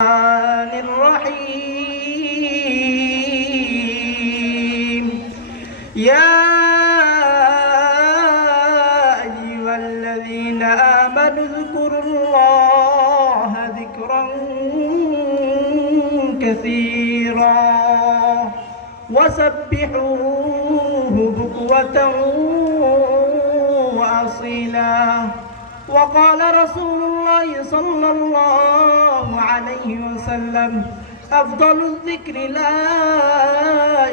الرحيم يا أيها الذين آمنوا اذكروا الله ذكرا كثيرا وسبحوه بكرة وأصيلا وقال رسول الله صلى الله عليه وسلم أفضل الذكر لا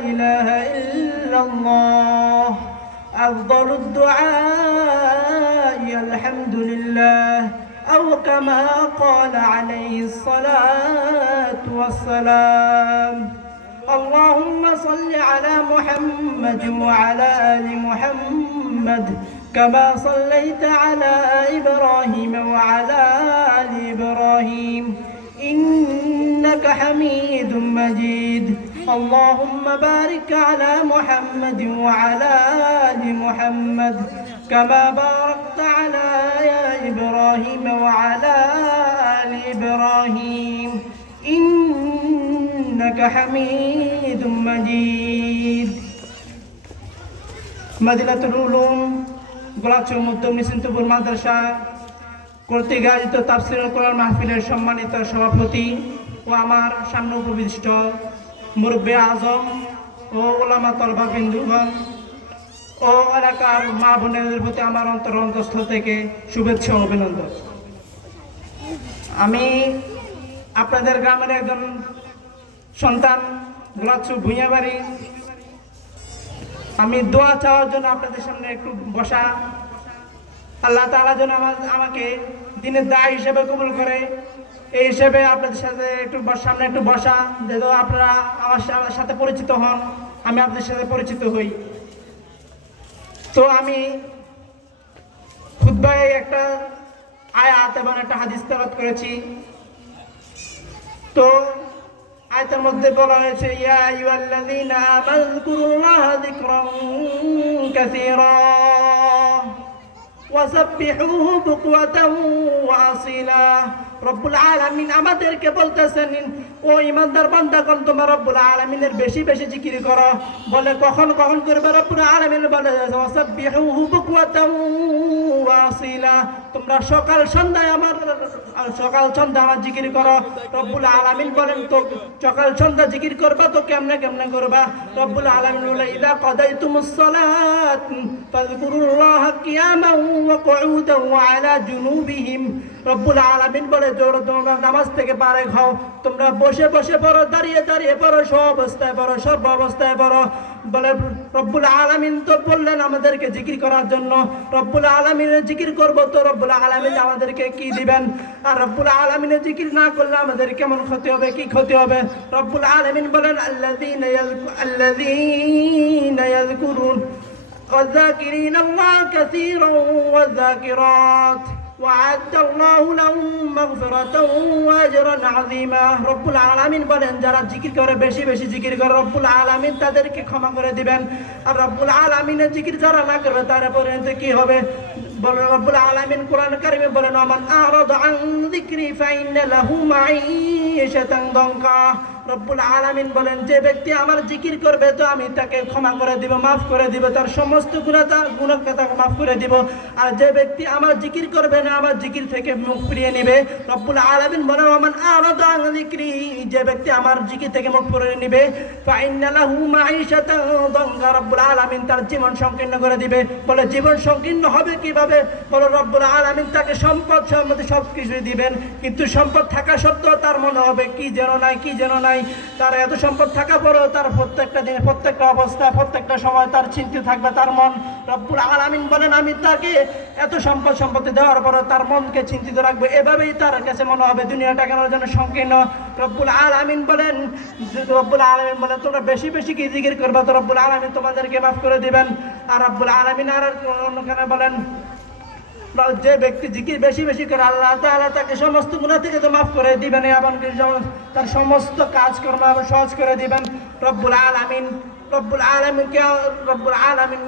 إله إلا الله أفضل الدعاء الحمد لله أو كما قال عليه الصلاة والسلام اللهم صل على محمد وعلى آل محمد كما صليت على إبراهيم وعلى آل إبراهيم إنك حميد مجيد اللهم بارك على محمد وعلى آل محمد كما باركت على إبراهيم وعلى آل إبراهيم إنك حميد مجيد مدينة العلوم গোলাচর মধ্য নিশ্চিন্তপুর মাদ্রাসা কর্তৃক আয়োজিত তাফসীরুল কোরআন মাহফিলের সম্মানিত সভাপতি ও আমার সামনে উপবিষ্ট মুরব্বী আজম ও ওলামা তলবা বিন্দুগণ ও এলাকার মা বোনেদের প্রতি আমার অন্তরস্থল থেকে শুভেচ্ছা ও অভিনন্দন। আমি আপনাদের গ্রামের একজন সন্তান গোলাচর ভুঁইয়াবাড়ি। আমি দোয়া চাওয়ার জন্য আপনাদের সামনে একটু বসা। আল্লাহ তাআলা যেন আমাকে দিনের দায় হিসেবে কবুল করে, এই হিসেবে আপনাদের সাথে একটু সামনে একটু বসা, যেন আপনারা আমার সাথে পরিচিত হন, আমি আপনাদের সাথে পরিচিত হই। তো আমি খুতবায় একটা আয়াত এবং একটা হাদিস তেলাওয়াত করেছি। তো আয়াতের মধ্যে বলা হয়েছে ইয়া আইয়ুহাল্লাযীনা আমানু যকুরুল্লাহা যিকরান কাসীরা ওয়াসাব্বিহুহু বুকরাতান ওয়া আসীলা। রব্বুল আলামিন আমাদেরকে বলতেছেন, ও ঈমানদার বান্দাগণ, তোমরা রব্বুল আলামিনের বেশি বেশি জিকির করো। বলে কখন কখন করবে? রব্বুল আলামিন বলে ওয়াসাব্বিহুহু বুকরাতান ওয়া আসীলা, তোমরা সকাল সন্ধ্যায় আমার জিকির করো। রব্বুল আলামিন বলেন, তো সকাল সন্ধ্যা জিকির করবা তো কেমনে কেমনে করবা? রব্বুল আলামিন বলে ইযা কাদাইতুমুস সালাত ফাযকুরুল্লাহা কিয়ামান ওয়া কুউদান ওয়া আলা জুনুবিহিম। রব্বুল আলামিন বলে তোমরা নামাজ থেকে ফারেগ হও, তোমরা বসে বসে পড়ো, দাঁড়িয়ে দাঁড়িয়ে পড়ো, সব অবস্থায় পড়ো, সব অবস্থায় পড়ো। বলে রব্বুল আলামিন তো বললেন আমাদেরকে জিকির করার জন্য। রব্বুল আলামিনের জিকির করব তো রব্বুল আলামিন আমাদেরকে কি দিবেন? আর রব্বুল আলামিনের জিকির না করলে আমাদের কেমন ক্ষতি হবে, কি ক্ষতি হবে? রব্বুল আলামিন বলেন আল্লাযীনা ইয়াযকুরুন ওয়াযাকিরিনা আল্লাহ কাসীরান ওয়াযাকিরাত وعد الله لهم مغفرة وأجرا عظيما। রব্বুল আলামিন বলেন যারা জিকির করে, বেশি বেশি জিকির করে, রব্বুল আলামিন তাদেরকে ক্ষমা করে দিবেন। আর রব্বুল আলামিনের জিকির যারা না করবে তারা পর্যন্ত কি হবে? বলে রব্বুল আলামিন কোরআন কারিমে বলেন আমান আরাদা আন যিকরি ফাইন্না লাহু মাঈশাতান দানকা। রব্বুল আলামিন বলেন যে ব্যক্তি আমার জিকির করবে তো আমি তাকে ক্ষমা করে দিব, মাফ করে দিব, তার সমস্ত গুনাহ মাফ করে দিব। আর যে ব্যক্তি আমার জিকির করবে না, আমার জিকির থেকে মুখ ফিরিয়ে নেবে, রব্বুল আলামিন বলেন আমান আরাদা আন যিকরি, যে ব্যক্তি আমার জিকির থেকে মুখ ফিরিয়ে নেবে ফাইন্না লাহু মাঈশাতান দানকা, রব্বুল আলামিন তার জীবন সংকীর্ণ করে দিবে। বলে জীবন সংকীর্ণ হবে কিভাবে? বলে রব্বুল আলামিন তাকে সম্পদ সম্পত্তি সবকিছু দিবেন, কিন্তু সম্পদ থাকা সত্ত্বেও তার মনে হবে কি যেন নাই, কি যেন নাই। তার এত সম্পদ থাকা পরেও তার প্রত্যেকটা দিনে, প্রত্যেকটা অবস্থা, প্রত্যেকটা সময় তার চিন্তিত থাকবে তার মন। রব্বুল আলামিন বলেন আমি তাকে এত সম্পত্তি দেওয়ার পরে তার মনকে চিন্তিত রাখবে, এভাবেই তার কাছে মনে হবে দুনিয়াটা কেন যেন সংকীর্ণ। রব্বুল আলামিন বলেন তোমরা বেশি বেশি কি জিকির করবে তো রব্বুল আলামিন তোমাদেরকে মাফ করে দিবেন। আর রব্বুল আলামিন আর অন্যখানে বলেন যে ব্যক্তি জিকির বেশি বেশি করে আল্লাহ তাআলা তাকে সমস্ত গুনাহ থেকে তো মাফ করে দিবেন এবং তার সমস্ত কাজকর্ম সহজ করে দিবেন। রব্বুল আলামিন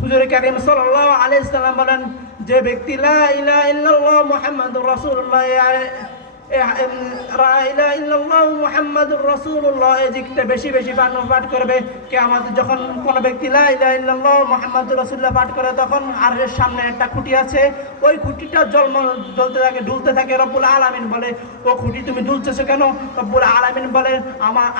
হুজুর কারীম সাল্লাল্লাহু আলাইহি সাল্লাম বলেন যে ব্যক্তি লা ইলাহা ইল্লাল্লাহ মুহাম্মাদুর রাসূলুল্লাহ লা ইলাহা ইল্লাল্লাহু মুহাম্মাদুর রাসূলুল্লাহ এই জিকিরটা বেশি বেশি পাঠ করবে। কিয়ামতে যখন কোনো ব্যক্তি লা ইলাহা ইল্লাল্লাহু মুহাম্মাদুর রাসূলুল্লাহ পাঠ করে, তখন আরশের সামনে একটা খুঁটি আছে, ওই খুঁটিটা জ্বলতে থাকে, ঢুলতে থাকে। রব্বুল আলামিন বলে, ও খুঁটি তুমি ঢুলতেছো কেন? রব্বুল আলামিন বলে,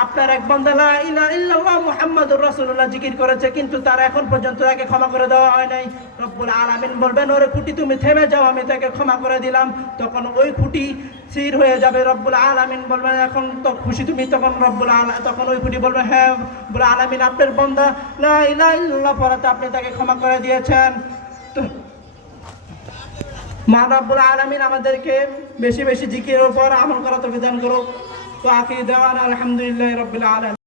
আপনার এক বান্দা লা ইলাহা ইল্লাল্লাহু মুহাম্মাদুর রাসূলুল্লাহ জিকির করেছে, কিন্তু তার এখন পর্যন্ত তাকে ক্ষমা করে দেওয়া হয় নাই। রব্বুল আলামিন বলবেন, ওরে খুঁটি তুমি থেমে যাও, আমি তাকে ক্ষমা করে দিলাম। তখন ওই খুঁটি স্থির হয়ে যাবে। রব্বুল আলামিন বলবেন, এখন তো খুশি তুমি? তখন ওই খুঁটি বলবে, হ্যাঁ রব্বুল আলামিন, আপনার বান্দা লা ইলাহা ইল্লাল্লাহ পড়াতে আপনি তাকে ক্ষমা করে দিয়েছেন। তো মহান রব্বুল আলামিন আমাদেরকে বেশি বেশি জিকিরের উপর আমল করা তৌফিক দান করুক। ওয়া আখিরু দাওয়ানা আলহামদুলিল্লাহি রাব্বিল আলামিন।